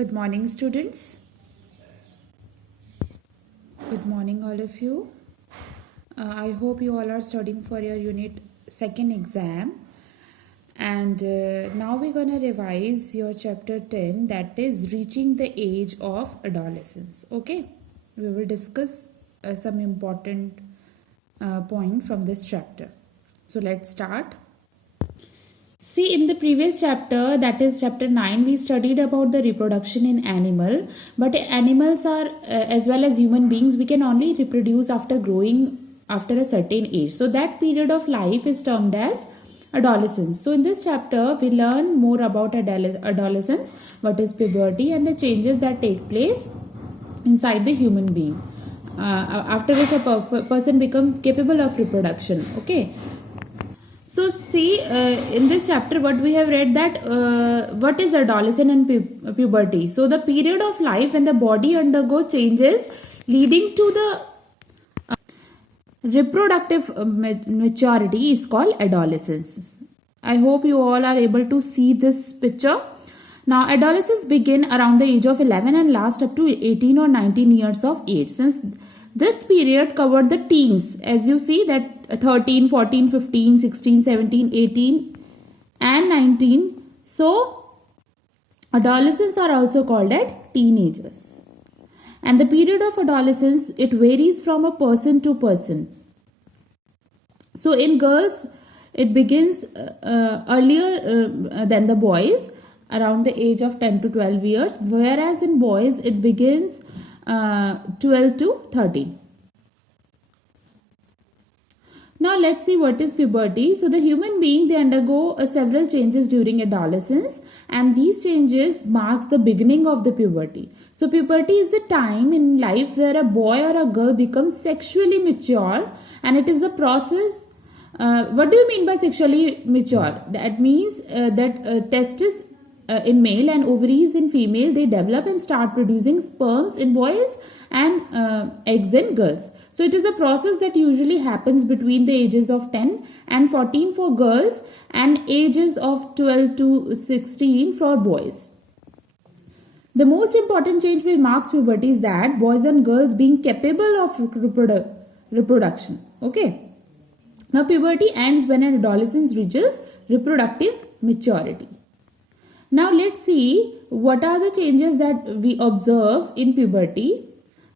Good morning, students. Good morning, all of you. I hope you all are studying for your unit second exam. And now we're going to revise your chapter 10, that is reaching the age of adolescence. Okay, we will discuss some important point from this chapter. So let's start. See, in the previous chapter, that is chapter 9, we studied about the reproduction in animal. But animals are, as well as human beings, we can only reproduce after growing after a certain age. So that period of life is termed as adolescence. So in this chapter, we learn more about adolescence, what is puberty, and the changes that take place inside the human being. After which a person becomes capable of reproduction. Okay. So see, in this chapter what we have read that what is adolescence and puberty. So the period of life when the body undergoes changes leading to the reproductive maturity is called adolescence. I hope you all are able to see this picture. Now adolescence begin around the age of 11 and last up to 18 or 19 years of age. Since this period covered the teens, as you see that 13, 14, 15, 16, 17, 18 and 19. So adolescents are also called as teenagers. And the period of adolescence, it varies from a person to person. So in girls, it begins earlier than the boys, around the age of 10 to 12 years, whereas in boys, it begins 12 to 13. Now let's see what is puberty. So the human being, they undergo several changes during adolescence, and these changes marks the beginning of the puberty. So puberty is the time in life where a boy or a girl becomes sexually mature, and it is the process. What do you mean by sexually mature? That means that testes in male and ovaries in female, they develop and start producing sperms in boys and eggs in girls. So it is the process that usually happens between the ages of 10 and 14 for girls and ages of 12 to 16 for boys. The most important change which marks puberty is that boys and girls being capable of reproduction. Okay. Now puberty ends when an adolescent reaches reproductive maturity. Now let's see what are the changes that we observe in puberty.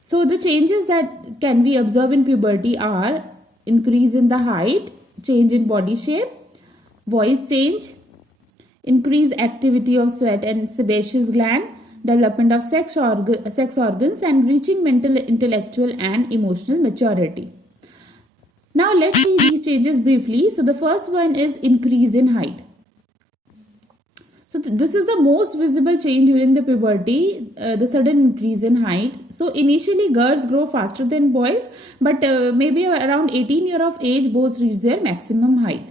So the changes that can we observe in puberty are increase in the height, change in body shape, voice change, increased activity of sweat and sebaceous gland, development of sex organs, and reaching mental, intellectual and emotional maturity. Now let's see these changes briefly. So the first one is increase in height. So this is the most visible change during the puberty, the sudden increase in height. So initially girls grow faster than boys, but maybe around 18 years of age both reach their maximum height.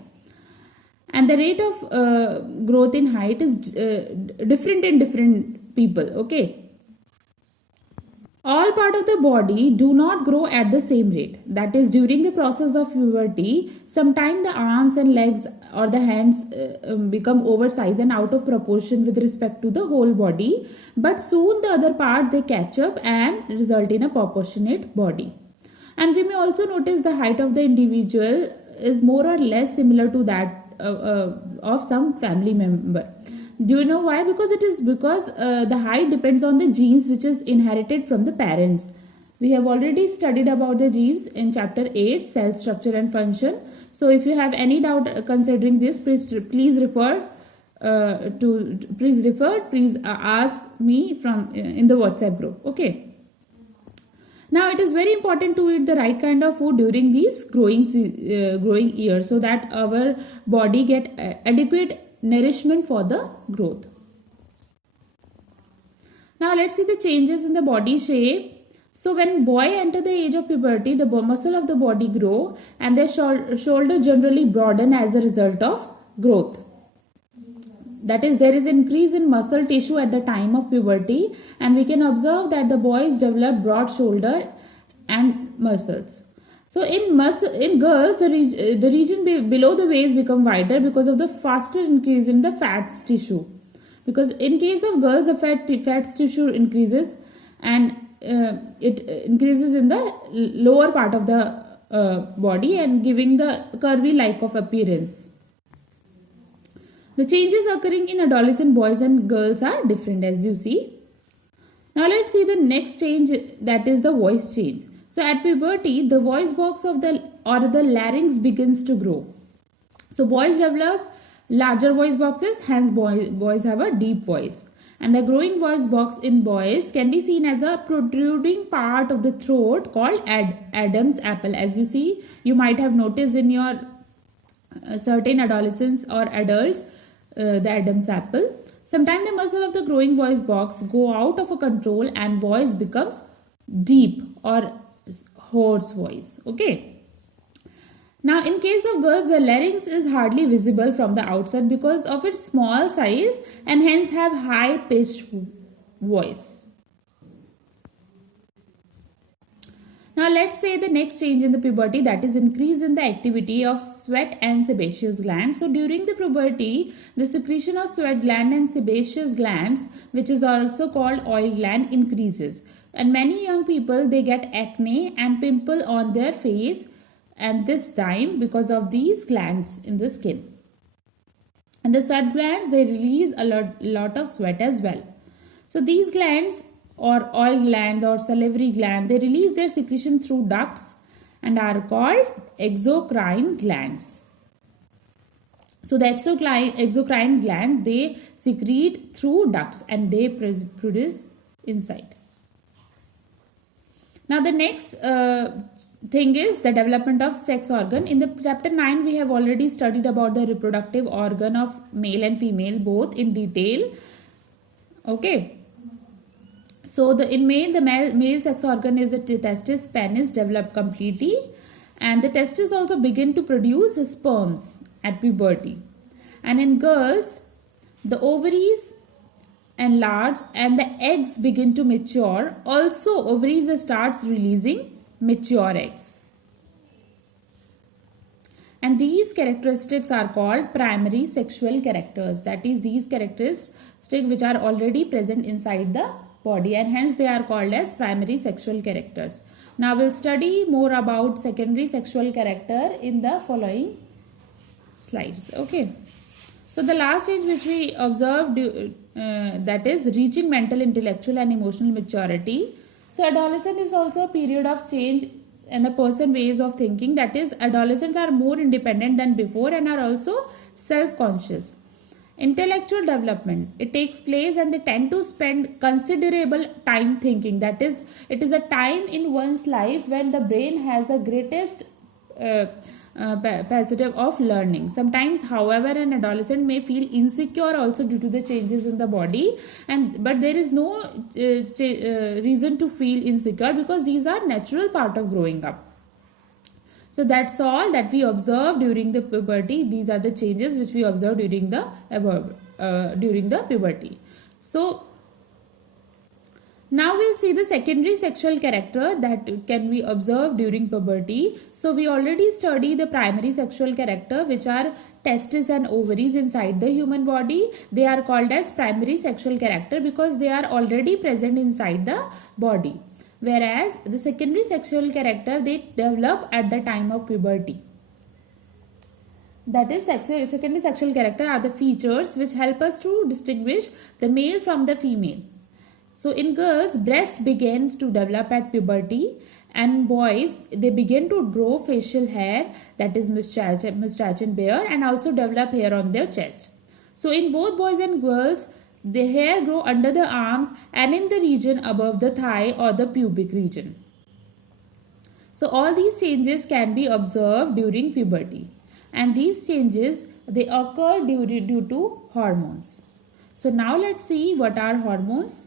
And the rate of growth in height is different in different people, okay. All parts of the body do not grow at the same rate. That is, during the process of puberty, sometimes the arms and legs or the hands become oversized and out of proportion with respect to the whole body. But soon the other part, they catch up and result in a proportionate body. And we may also notice the height of the individual is more or less similar to that of some family member. Do you know why? Because the height depends on the genes which is inherited from the parents. We have already studied about the genes in chapter 8, cell structure and function. So if you have any doubt considering this, please ask me from in the WhatsApp group. Okay. Now it is very important to eat the right kind of food during these growing years so that our body get adequate nourishment for the growth. Now let's see the changes in the body shape. So when boy enter the age of puberty, the muscle of the body grow and their shoulder generally broaden as a result of growth. That is, there is increase in muscle tissue at the time of puberty, and we can observe that the boys develop broad shoulder and muscles. So in girls, the region below the waist become wider because of the faster increase in the fat tissue. because in case of girls the fat tissue increases, and it increases in the lower part of the body and giving the curvy like of appearance. The changes occurring in adolescent boys and girls are different, as you see. Now let's see the next change, that is the voice change. So at puberty, the voice box of the larynx begins to grow. So boys develop larger voice boxes, hence boys have a deep voice. And the growing voice box in boys can be seen as a protruding part of the throat called Adam's apple. As you see, you might have noticed in your certain adolescents or adults the Adam's apple. Sometimes the muscle of the growing voice box go out of control and voice becomes deep or hoarse voice. Okay. Now, in case of girls, the larynx is hardly visible from the outside because of its small size and hence have high pitched voice. Now, let's say the next change in the puberty, that is increase in the activity of sweat and sebaceous glands. So, during the puberty, the secretion of sweat gland and sebaceous glands, which is also called oil gland, increases. And many young people, they get acne and pimple on their face, and this time because of these glands in the skin. And the sweat glands, they release a lot of sweat as well. So these glands, or oil gland or salivary gland, they release their secretion through ducts and are called exocrine glands. So the exocrine gland, they secrete through ducts and they produce inside. Now the next thing is the development of sex organ. In the chapter 9, we have already studied about the reproductive organ of male and female both in detail. Okay. So in male, the male sex organ is the testis, penis develop completely, and the testis also begin to produce sperms at puberty. And in girls, the ovaries enlarge and the eggs begin to mature. Also, ovaries starts releasing mature eggs. And these characteristics are called primary sexual characters. That is, these characteristics which are already present inside the body, and hence they are called as primary sexual characters. Now we'll study more about secondary sexual character in the following slides. Okay. So the last change which we observed, that is reaching mental, intellectual and emotional maturity. So adolescence is also a period of change in the person ways of thinking. That is, adolescents are more independent than before and are also self-conscious. Intellectual development, it takes place and they tend to spend considerable time thinking. That is, it is a time in one's life when the brain has a greatest capacity of learning. Sometimes, however, an adolescent may feel insecure also due to the changes in the body, but there is no reason to feel insecure because these are natural part of growing up. So that's all that we observe during the puberty. These are the changes which we observe during the puberty. So now we'll see the secondary sexual character that can be observed during puberty. So we already studied the primary sexual character, which are testes and ovaries inside the human body. They are called as primary sexual character because they are already present inside the body. Whereas the secondary sexual character, they develop at the time of puberty. That is, secondary sexual character are the features which help us to distinguish the male from the female. So in girls, breast begins to develop at puberty, and boys, they begin to grow facial hair, that is mustache and beard, and also develop hair on their chest. So in both boys and girls, the hair grow under the arms and in the region above the thigh or the pubic region. So all these changes can be observed during puberty, and these changes, they occur due to hormones. So now let's see what are hormones.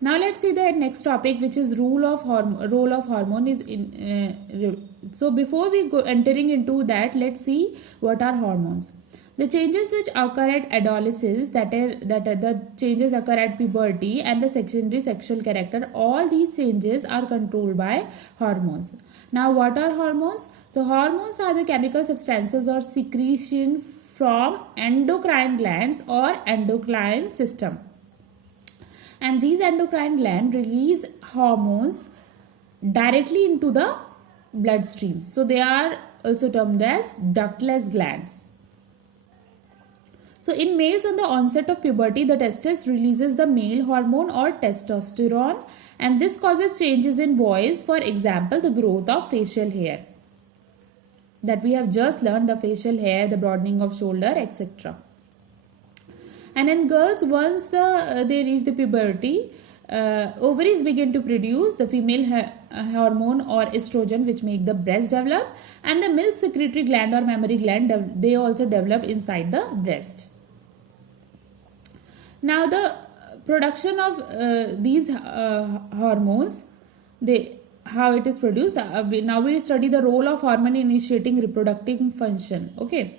Now let's see the next topic, which is role of hormone is in. So before we go entering into that, let's see what are hormones. The changes which occur at adolescence, that the changes occur at puberty and the secondary sexual character, all these changes are controlled by hormones. Now what are hormones? The hormones are the chemical substances or secretion from endocrine glands or endocrine system. And these endocrine glands release hormones directly into the bloodstream. So they are also termed as ductless glands. So in males on the onset of puberty, the testis releases the male hormone or testosterone, and this causes changes in boys. For example, the growth of facial hair that we have just learned, the facial hair, the broadening of shoulder, etc. And in girls, once they reach the puberty, ovaries begin to produce the female hormone or estrogen, which make the breast develop, and the milk secretory gland or mammary gland, they also develop inside the breast. Now the production of these hormones, how it is produced. Now we study the role of hormone initiating reproductive function. Okay.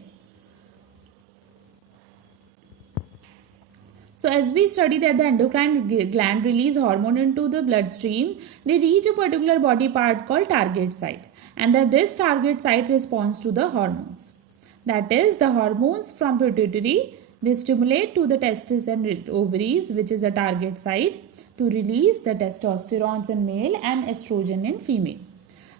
So as we study that the endocrine gland release hormone into the bloodstream, they reach a particular body part called target site, and that this target site responds to the hormones. That is, the hormones from pituitary, they stimulate to the testes and ovaries, which is a target site, to release the testosterone in male and estrogen in female.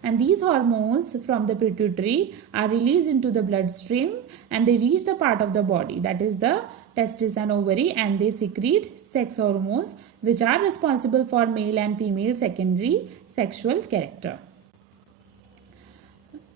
And these hormones from the pituitary are released into the bloodstream, and they reach the part of the body, that is the testis and ovary, and they secrete sex hormones which are responsible for male and female secondary sexual character.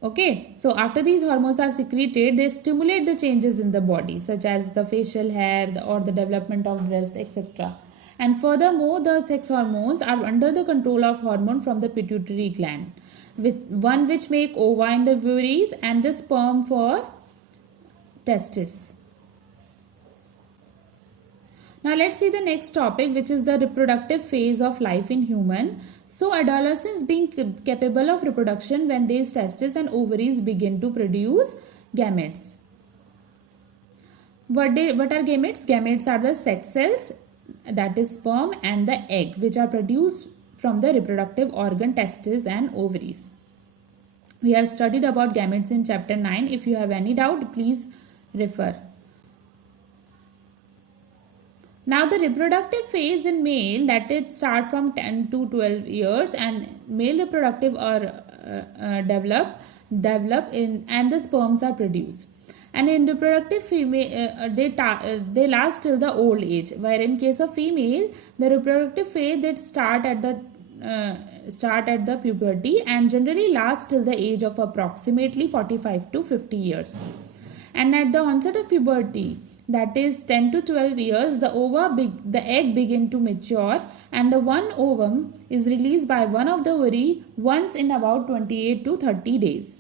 Okay, so after these hormones are secreted, they stimulate the changes in the body, such as the facial hair or the development of breast, etc. And furthermore, the sex hormones are under the control of hormone from the pituitary gland, with one which make ova in the ovaries and the sperm for testis. Now let's see the next topic, which is the reproductive phase of life in human. So adolescents being capable of reproduction when these testes and ovaries begin to produce gametes. What are gametes? Gametes are the sex cells, that is sperm, and the egg, which are produced from the reproductive organ testes and ovaries. We have studied about gametes in chapter 9. If you have any doubt, please refer. Now the reproductive phase in male, that it start from 10 to 12 years, and male reproductive are develop in, and the sperms are produced. And in reproductive female, they last till the old age. Where in case of female, the reproductive phase that start at the puberty and generally last till the age of approximately 45 to 50 years. And at the onset of puberty, that is 10 to 12 years, the egg begin to mature, and the one ovum is released by one of the ovary once in about 28 to 30 days.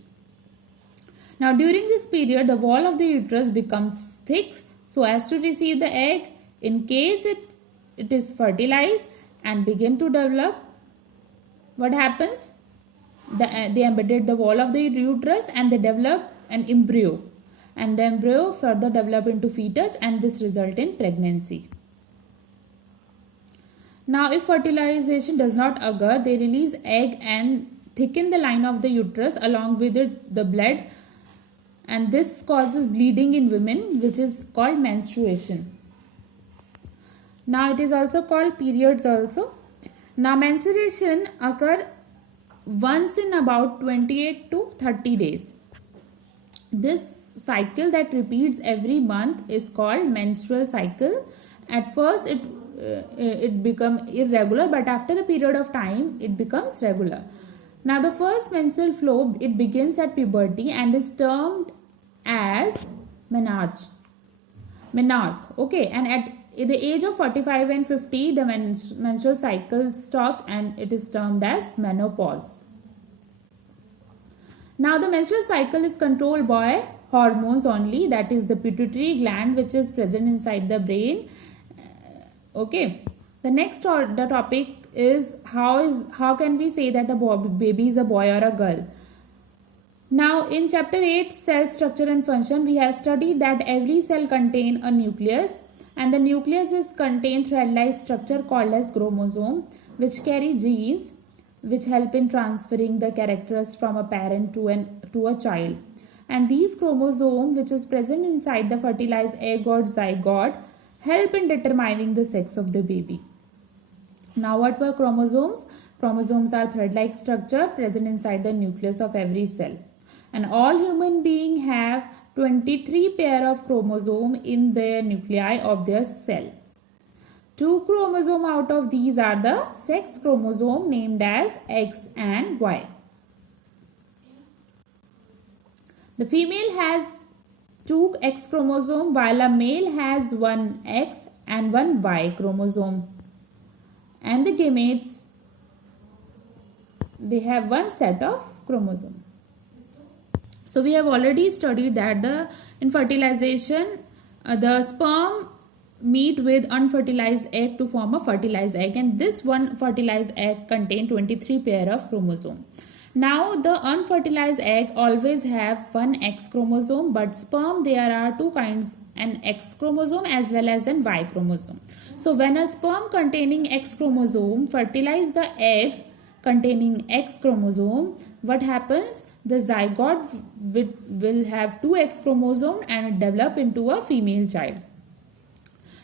Now during this period, the wall of the uterus becomes thick so as to receive the egg. In case it is fertilized and begin to develop, what happens? They embedded the wall of the uterus and they develop an embryo. And the embryo further develop into fetus, and this result in pregnancy. Now if fertilization does not occur, they release egg and thicken the line of the uterus along with the blood, and this causes bleeding in women, which is called menstruation. Now it is also called periods also. Now menstruation occur once in about 28 to 30 days. This cycle that repeats every month is called menstrual cycle. At first it becomes irregular, but after a period of time it becomes regular. Now the first menstrual flow, it begins at puberty and is termed as menarche. Okay, and at the age of 45 and 50 the menstrual cycle stops and it is termed as menopause. Now the menstrual cycle is controlled by hormones only, that is the pituitary gland, which is present inside the brain. Okay. The next the topic is how can we say that a baby is a boy or a girl. Now in chapter 8, cell structure and function, we have studied that every cell contains a nucleus, and the nucleus is contained thread-like structure called as chromosome, which carry genes which help in transferring the characters from a parent to a child. and these chromosomes which is present inside the fertilized egg or zygote help in determining the sex of the baby. Now what were chromosomes? Chromosomes are thread-like structure present inside the nucleus of every cell. And all human beings have 23 pair of chromosome in the nuclei of their cell. 2 chromosomes out of these are the sex chromosome named as X and Y. The female has 2 X chromosome while a male has 1 X and 1 Y chromosome. And the gametes, they have 1 set of chromosome. So we have already studied that in fertilization, the sperm meet with unfertilized egg to form a fertilized egg, and this one fertilized egg contain 23 pair of chromosome. Now the unfertilized egg always have 1 X chromosome, but sperm there are 2 kinds, an X chromosome as well as an Y chromosome. So when a sperm containing X chromosome fertilize the egg containing X chromosome, what happens? The zygote will have 2 X chromosome and develop into a female child.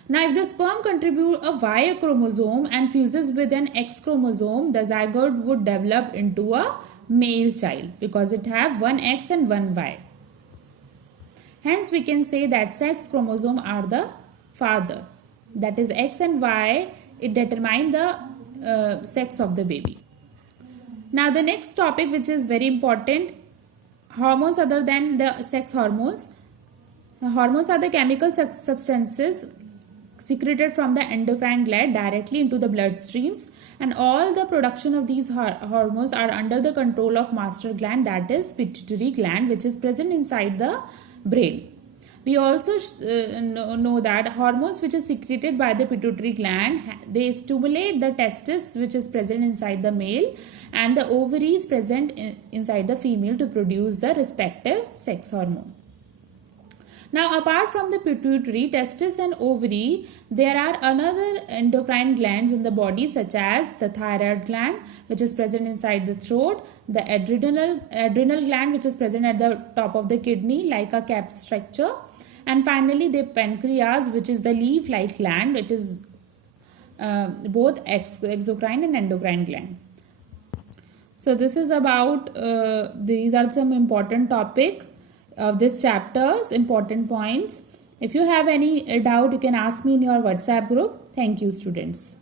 Now if the sperm contribute a Y chromosome and fuses with an X chromosome, the zygote would develop into a male child because it have 1 X and 1 Y. Hence we can say that sex chromosome are the father. That is X and Y, it determine the sex of the baby. Now the next topic which is very important, hormones other than the sex hormones. The hormones are the chemical substances secreted from the endocrine gland directly into the bloodstreams, and all the production of these hormones are under the control of master gland, that is pituitary gland, which is present inside the brain. We also know that hormones which are secreted by the pituitary gland, they stimulate the testis which is present inside the male and the ovaries present inside the female to produce the respective sex hormone. Now apart from the pituitary, testis and ovary, there are another endocrine glands in the body such as the thyroid gland which is present inside the throat, the adrenal gland which is present at the top of the kidney like a cap structure, and finally the pancreas which is the leaf-like gland. It is both exocrine and endocrine gland. So this is about, these are some important topic of this chapter's important points. If you have any doubt, you can ask me in your WhatsApp group. Thank you, students.